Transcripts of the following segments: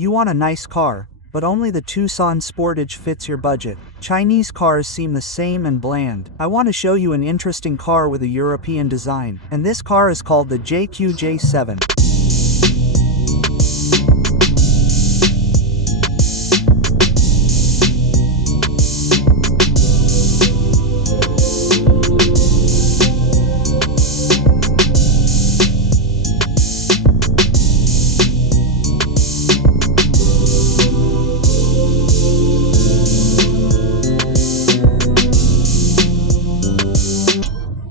You want a nice car, but only the Tucson Sportage fits your budget. Chinese cars seem the same and bland. I want to show you an interesting car with a European design, and this car is called the Jaecoo J7.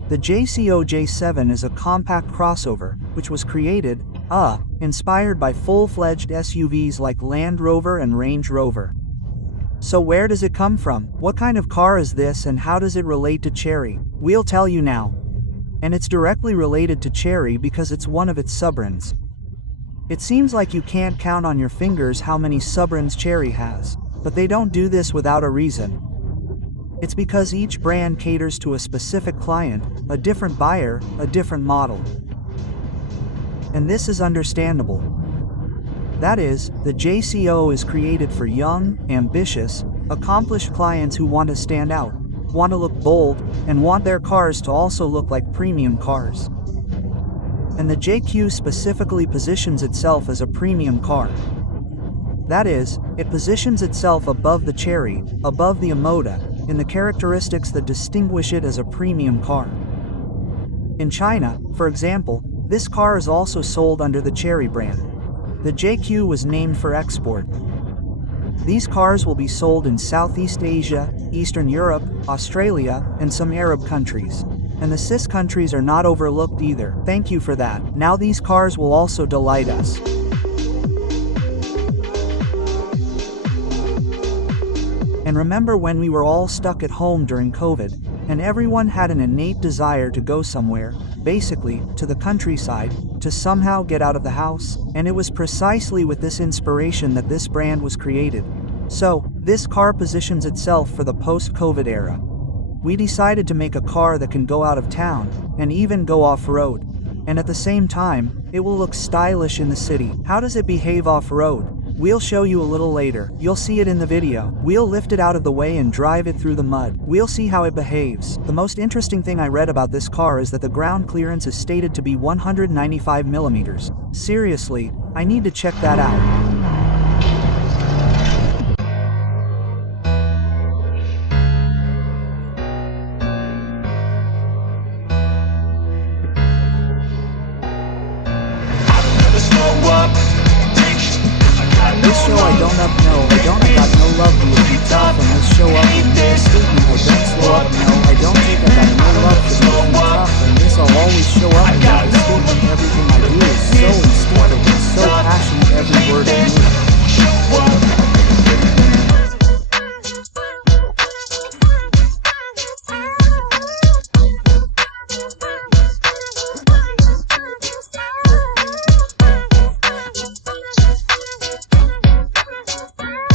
The Jaecoo J7 is a compact crossover, which was created, inspired by full-fledged SUVs like Land Rover and Range Rover. So where does it come from? What kind of car is this and how does it relate to Chery? We'll tell you now. And it's directly related to Chery because it's one of its sub-brands. It seems like you can't count on your fingers how many sub-brands Chery has, but they don't do this without a reason. It's because each brand caters to a specific client, a different buyer, a different model. And this is understandable. That is, the Jaecoo is created for young, ambitious, accomplished clients who want to stand out, want to look bold, and want their cars to also look like premium cars. And the Jaecoo specifically positions itself as a premium car. That is, it positions itself above the Chery, above the Omoda, in the characteristics that distinguish it as a premium car. In China, for example, this car is also sold under the Chery brand. The Jaecoo was named for export. These cars will be sold in Southeast Asia, Eastern Europe, Australia, and some Arab countries. And the CIS countries are not overlooked either. Thank you for that. Now these cars will also delight us. And remember when we were all stuck at home during COVID, and everyone had an innate desire to go somewhere, basically, to the countryside, to somehow get out of the house? And it was precisely with this inspiration that this brand was created. So, this car positions itself for the post-COVID era. We decided to make a car that can go out of town, and even go off-road. And at the same time, it will look stylish in the city. How does it behave off-road? We'll show you a little later. You'll see it in the video. We'll lift it out of the way and drive it through the mud. We'll see how it behaves. The most interesting thing I read about this car is that the ground clearance is stated to be 195 millimeters. Seriously, I need to check that out. This show I don't got no love for you. You tell from this show up in this statement I don't slow up, no, I don't think I got no love for you. You tough, and this I'll always show up in this statement. Everything I do is so instinctive and so passionate, every word I move.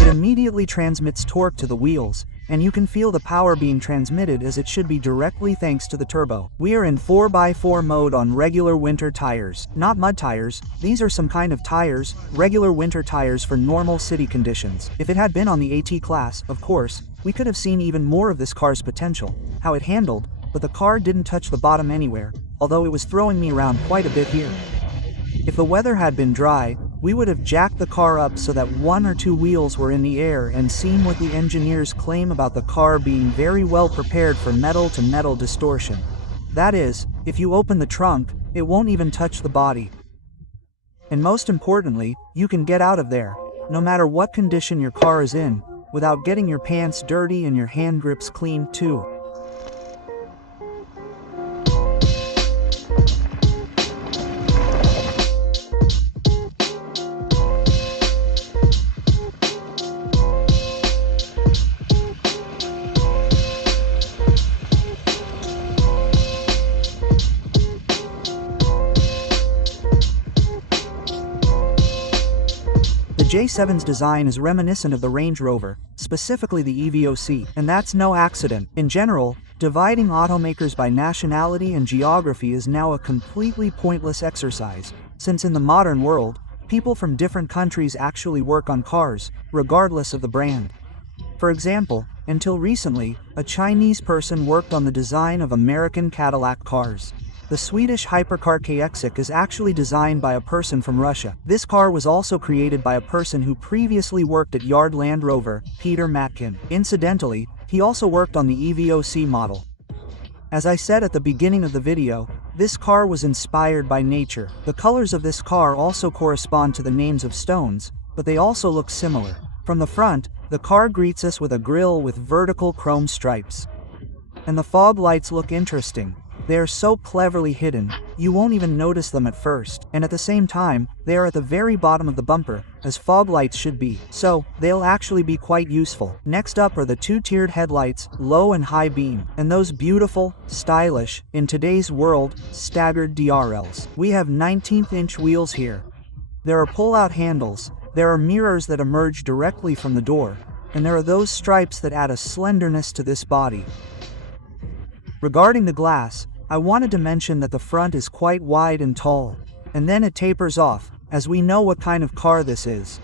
Immediately transmits torque to the wheels, and you can feel the power being transmitted as it should be directly thanks to the turbo. We are in 4x4 mode on regular winter tires, not mud tires. These are some kind of tires, regular winter tires for normal city conditions. If it had been on the AT class, of course, we could have seen even more of this car's potential, how it handled, but the car didn't touch the bottom anywhere, although it was throwing me around quite a bit here. If the weather had been dry, we would have jacked the car up so that one or two wheels were in the air and seen what the engineers claim about the car being very well prepared for metal-to-metal distortion. That is, if you open the trunk, it won't even touch the body. And most importantly, you can get out of there, no matter what condition your car is in, without getting your pants dirty and your hand grips cleaned too. The J7's design is reminiscent of the Range Rover, specifically the EVOC, and that's no accident. In general, dividing automakers by nationality and geography is now a completely pointless exercise, since in the modern world, People from different countries actually work on cars, regardless of the brand. For example, until recently, a Chinese person worked on the design of American Cadillac cars. The Swedish hypercar Jaecoo is actually designed by a person from Russia. This car was also created by a person who previously worked at Yard Land Rover, Peter Matkin. Incidentally, he also worked on the EVOC model. As I said at the beginning of the video, this car was inspired by nature. The colors of this car also correspond to the names of stones, but they also look similar. From the front, the car greets us with a grille with vertical chrome stripes. And the fog lights look interesting. They are so cleverly hidden, you won't even notice them at first. And at the same time, they are at the very bottom of the bumper, as fog lights should be. So, they'll actually be quite useful. Next up are the two-tiered headlights, low and high beam. And those beautiful, stylish, in today's world, staggered DRLs. We have 19th-inch wheels here. There are pull-out handles, there are mirrors that emerge directly from the door, and there are those stripes that add a slenderness to this body. Regarding the glass, I wanted to mention that the front is quite wide and tall, and then it tapers off, as we know what kind of car this is.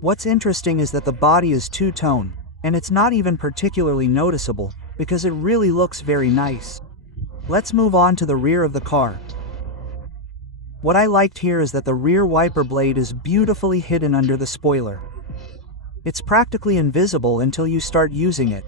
What's interesting is that the body is two-tone, and it's not even particularly noticeable, because it really looks very nice. Let's move on to the rear of the car. What I liked here is that the rear wiper blade is beautifully hidden under the spoiler. It's practically invisible until you start using it.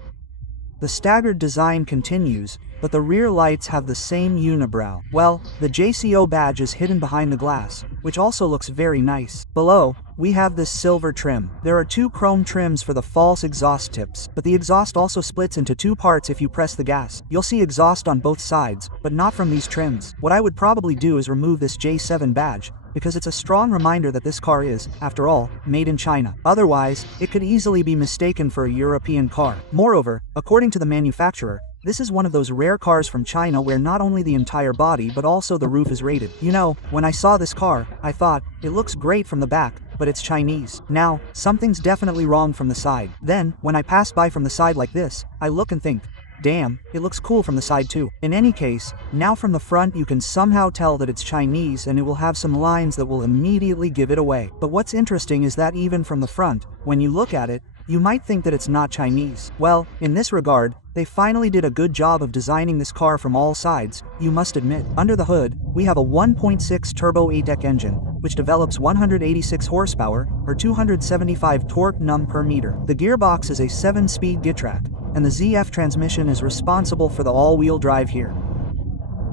The staggered design continues, but the rear lights have the same unibrow. Well, the Jaecoo badge is hidden behind the glass, which also looks very nice. Below, we have this silver trim. There are two chrome trims for the false exhaust tips, but the exhaust also splits into two parts if you press the gas. You'll see exhaust on both sides, but not from these trims. What I would probably do is remove this J7 badge, because it's a strong reminder that this car is, after all, made in China. Otherwise, it could easily be mistaken for a European car. Moreover, according to the manufacturer, this is one of those rare cars from China where not only the entire body but also the roof is rated. You know, when I saw this car, I thought, it looks great from the back, but it's Chinese. Now, something's definitely wrong from the side. Then, when I pass by from the side like this, I look and think, damn, it looks cool from the side too. In any case, now from the front you can somehow tell that it's Chinese and it will have some lines that will immediately give it away. But what's interesting is that even from the front, when you look at it, you might think that it's not Chinese. Well, in this regard, they finally did a good job of designing this car from all sides, you must admit. Under the hood, we have a 1.6 turbo 8-deck engine, which develops 186 horsepower, or 275 torque nm per meter. The gearbox is a 7-speed Getrack, and the ZF transmission is responsible for the all-wheel drive here.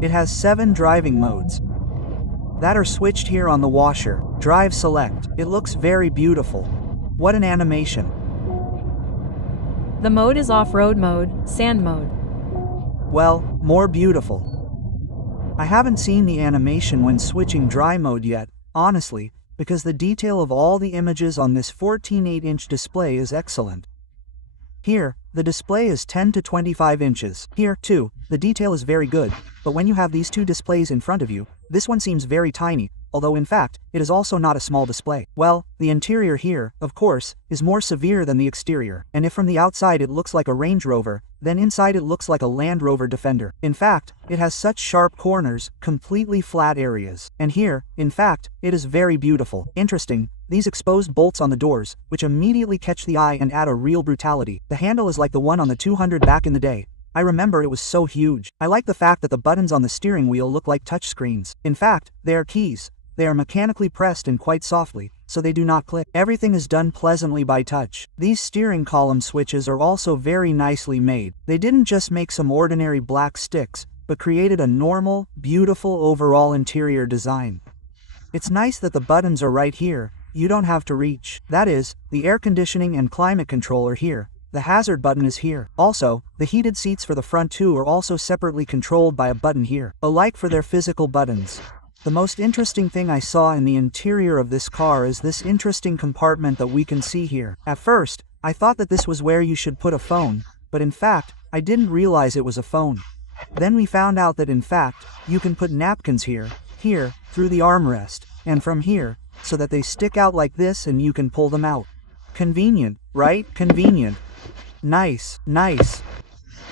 It has 7 driving modes that are switched here on the washer. Drive select. It looks very beautiful. What an animation. The mode is off-road mode, sand mode. Well, more beautiful. I haven't seen the animation when switching dry mode yet, honestly, because the detail of all the images on this 14.8-inch display is excellent. Here, the display is 10 to 25 inches. Here, too, the detail is very good, but when you have these two displays in front of you, this one seems very tiny, although in fact, it is also not a small display. Well, the interior here, of course, is more severe than the exterior, and if from the outside it looks like a Range Rover, then inside it looks like a Land Rover Defender. In fact, it has such sharp corners, completely flat areas. And here, in fact, it is very beautiful. Interesting, these exposed bolts on the doors, which immediately catch the eye and add a real brutality. The handle is like the one on the 200 back in the day. I remember it was so huge. I like the fact that the buttons on the steering wheel look like touchscreens. In fact, they are keys. They are mechanically pressed and quite softly, so they do not click. Everything is done pleasantly by touch. These steering column switches are also very nicely made. They didn't just make some ordinary black sticks, but created a normal, beautiful overall interior design. It's nice that the buttons are right here. You don't have to reach. That is, the air conditioning and climate control are here. The hazard button is here. Also, the heated seats for the front two are also separately controlled by a button here, alike for their physical buttons. The most interesting thing I saw in the interior of this car is this interesting compartment that we can see here. At first, I thought that this was where you should put a phone, but in fact, I didn't realize it was a phone. Then we found out that in fact, you can put napkins here, through the armrest, and from here, so that they stick out like this and you can pull them out. Convenient, right? Convenient. Nice, nice.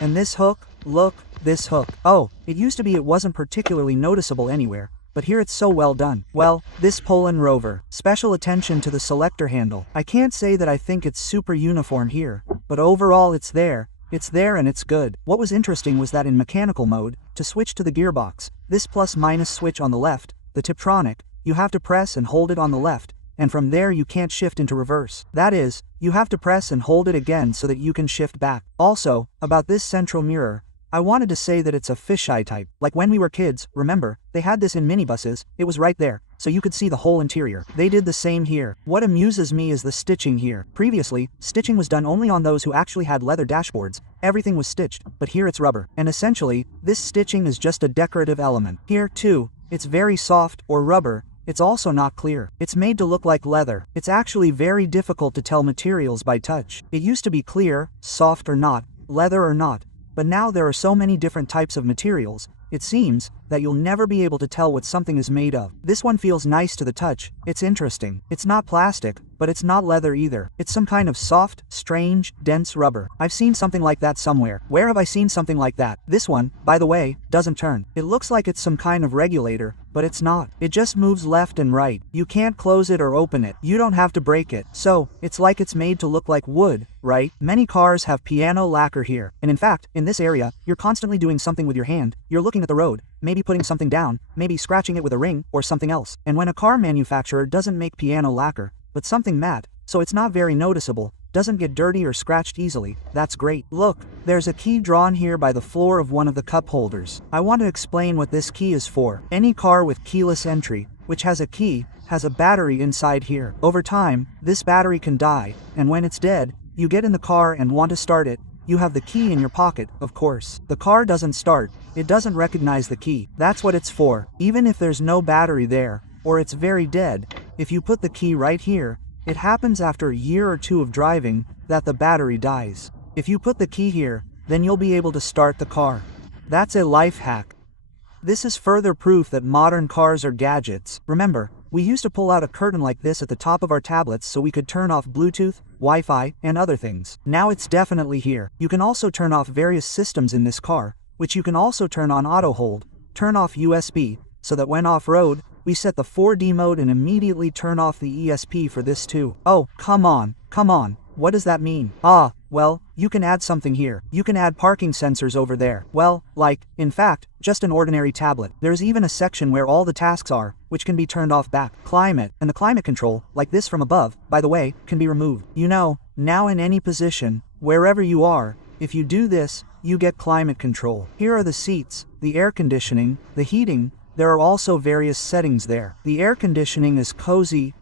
And this hook, look, this hook. Oh, it used to be it wasn't particularly noticeable anywhere, but here it's so well done. Well, this Poland Rover. Special attention to the selector handle. I can't say that I think it's super uniform here, but overall it's there and it's good. What was interesting was that in mechanical mode, to switch to the gearbox, this plus-minus switch on the left, the Tiptronic, you have to press and hold it on the left, and from there you can't shift into reverse. That is, you have to press and hold it again so that you can shift back. Also, about this central mirror, I wanted to say that it's a fisheye type. Like when we were kids, remember, they had this in minibuses, it was right there, so you could see the whole interior. They did the same here. What amuses me is the stitching here. Previously, stitching was done only on those who actually had leather dashboards. Everything was stitched, but here it's rubber. And essentially, this stitching is just a decorative element. Here, too, it's very soft, or rubber. It's also not clear. It's made to look like leather. It's actually very difficult to tell materials by touch. It used to be clear, soft or not, leather or not. But now there are so many different types of materials, it seems, that you'll never be able to tell what something is made of. This one feels nice to the touch. It's interesting. It's not plastic, but it's not leather either. It's some kind of soft, strange, dense rubber. I've seen something like that somewhere. Where have I seen something like that? This one, by the way, doesn't turn. It looks like it's some kind of regulator, but it's not. It just moves left and right. You can't close it or open it. You don't have to break it. So, it's like it's made to look like wood, right? Many cars have piano lacquer here. And in fact, in this area, you're constantly doing something with your hand. You're looking at the road, maybe putting something down, maybe scratching it with a ring, or something else. And when a car manufacturer doesn't make piano lacquer, but something matte, so it's not very noticeable, doesn't get dirty or scratched easily, that's great. Look, there's a key drawn here by the floor of one of the cup holders. I want to explain what this key is for. Any car with keyless entry, which has a key, has a battery inside here. Over time, this battery can die, and when it's dead, you get in the car and want to start it, you have the key in your pocket, of course. The car doesn't start, it doesn't recognize the key. That's what it's for. Even if there's no battery there, or it's very dead, if you put the key right here, it happens after a year or two of driving, that the battery dies. If you put the key here, then you'll be able to start the car. That's a life hack. This is further proof that modern cars are gadgets. Remember, we used to pull out a curtain like this at the top of our tablets so we could turn off Bluetooth, Wi-Fi, and other things. Now it's definitely here. You can also turn off various systems in this car, which you can also turn on auto hold, turn off USB, so that when off-road, we set the 4D mode and immediately turn off the ESP for this too. Oh, come on. What does that mean? Well, you can add something here. You can add parking sensors over there. Well, in fact, just an ordinary tablet. There's even a section where all the tasks are, which can be turned off back. Climate, and the climate control, like this from above, by the way, can be removed. You know, now in any position, wherever you are, if you do this, you get climate control. Here are the seats, the air conditioning, the heating. There are also various settings there. The air conditioning is cozy.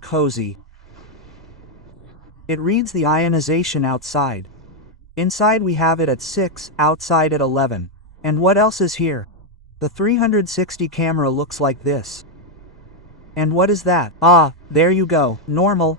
It reads the ionization outside. Inside we have it at 6, outside at 11. And what else is here? The 360 camera looks like this. And what is that? There you go. Normal.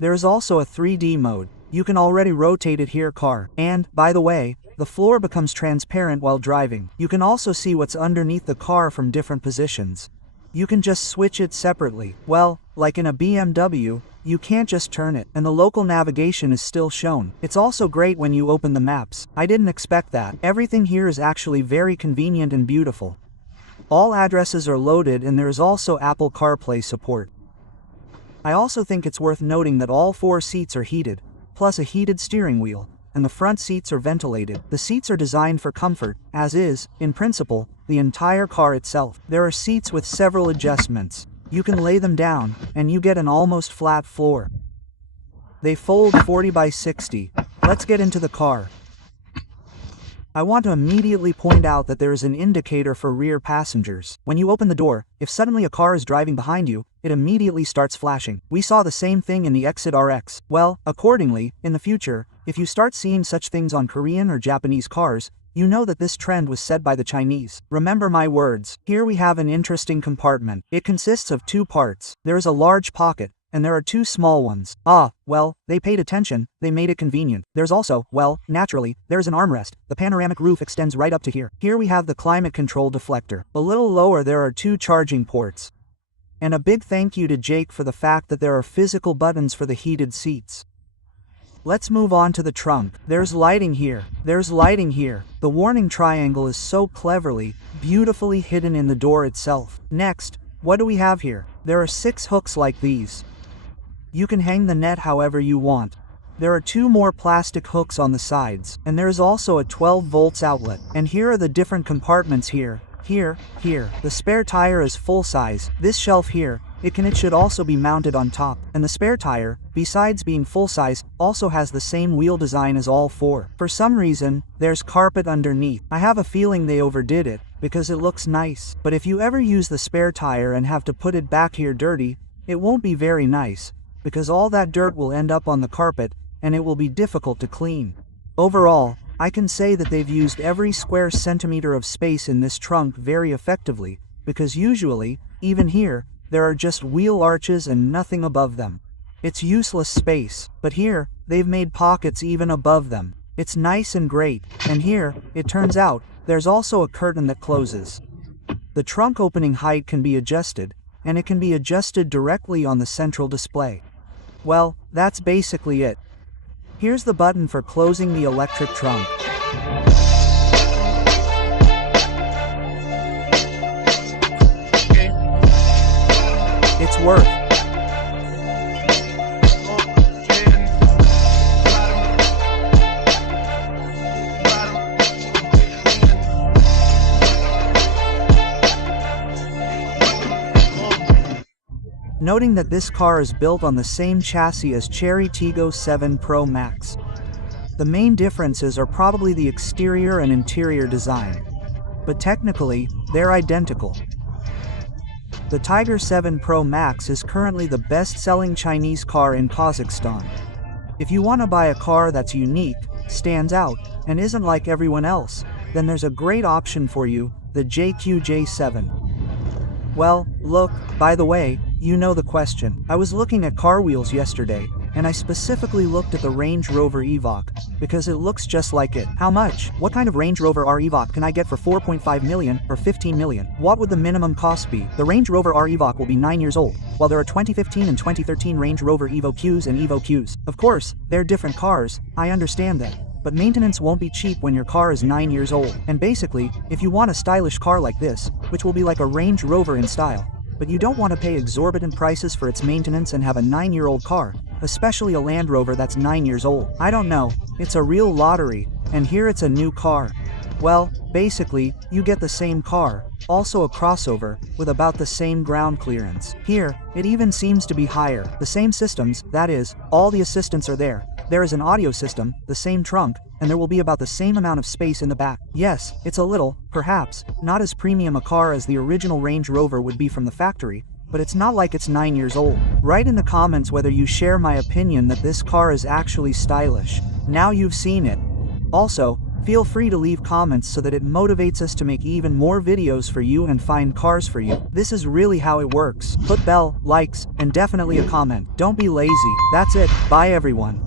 There is also a 3D mode. You can already rotate it here car. And, by the way, the floor becomes transparent while driving. You can also see what's underneath the car from different positions. You can just switch it separately. Well, like in a BMW, you can't just turn it, and the local navigation is still shown. It's also great when you open the maps. I didn't expect that. Everything here is actually very convenient and beautiful. All addresses are loaded and there is also Apple CarPlay support. I also think it's worth noting that all 4 seats are heated, plus a heated steering wheel, and the front seats are ventilated. The seats are designed for comfort, as is, in principle, the entire car itself. There are seats with several adjustments. You can lay them down, and you get an almost flat floor. They fold 40 by 60. Let's get into the car. I want to immediately point out that there is an indicator for rear passengers. When you open the door, if suddenly a car is driving behind you, it immediately starts flashing. We saw the same thing in the Exit RX. Well, accordingly, in the future, if you start seeing such things on Korean or Japanese cars, you know that this trend was set by the Chinese. Remember my words. Here we have an interesting compartment. It consists of 2 parts. There is a large pocket, and there are 2 small ones. Well, they paid attention, they made it convenient. There's also, well, naturally, there's an armrest. The panoramic roof extends right up to here. Here we have the climate control deflector. A little lower there are 2 charging ports. And a big thank you to Jake for the fact that there are physical buttons for the heated seats. Let's move on to the trunk. There's lighting here. The warning triangle is so cleverly, beautifully hidden in the door itself. Next, What do we have here? There are 6 hooks like these. You can hang the net however you want. There are 2 more plastic hooks on the sides, and there is also a 12 volts outlet. And here are the different compartments here. Here. The spare tire is full size. This shelf here, it should also be mounted on top. And the spare tire, besides being full size, also has the same wheel design as all 4. For some reason, there's carpet underneath. I have a feeling they overdid it, because it looks nice. But if you ever use the spare tire and have to put it back here dirty, it won't be very nice, because all that dirt will end up on the carpet, and it will be difficult to clean. Overall, I can say that they've used every square centimeter of space in this trunk very effectively, because usually, even here, there are just wheel arches and nothing above them. It's useless space, but here, they've made pockets even above them. It's nice and great, and here, it turns out, there's also a curtain that closes. The trunk opening height can be adjusted, and it can be adjusted directly on the central display. Well, that's basically it. Here's the button for closing the electric trunk. It's worth. Noting that this car is built on the same chassis as Chery Tiggo 7 Pro Max. The main differences are probably the exterior and interior design, but technically, they're identical. The Tiggo 7 Pro Max is currently the best-selling Chinese car in Kazakhstan. If you want to buy a car that's unique, stands out, and isn't like everyone else, then there's a great option for you, the Jaecoo J7. Well, look, by the way, you know the question. I was looking at car wheels yesterday, and I specifically looked at the Range Rover Evoque, because it looks just like it. How much? What kind of Range Rover R Evoque can I get for 4.5 million or 15 million? What would the minimum cost be? The Range Rover R Evoque will be 9 years old, while there are 2015 and 2013 Range Rover Evo Qs and Evo Qs. Of course, they're different cars, I understand that. But maintenance won't be cheap when your car is 9 years old. And basically, if you want a stylish car like this, which will be like a Range Rover in style, but you don't want to pay exorbitant prices for its maintenance and have a 9-year-old car, especially a Land Rover that's 9 years old. I don't know, it's a real lottery, and here it's a new car. Well, basically, you get the same car, also a crossover, with about the same ground clearance. Here, it even seems to be higher. The same systems, that is, all the assistants are there. There is an audio system, the same trunk, and there will be about the same amount of space in the back. Yes, it's a little, perhaps, not as premium a car as the original Range Rover would be from the factory, but it's not like it's 9 years old. Write in the comments whether you share my opinion that this car is actually stylish. Now you've seen it. Also, feel free to leave comments so that it motivates us to make even more videos for you and find cars for you. This is really how it works. Put bell, likes, and definitely a comment. Don't be lazy. That's it. Bye everyone.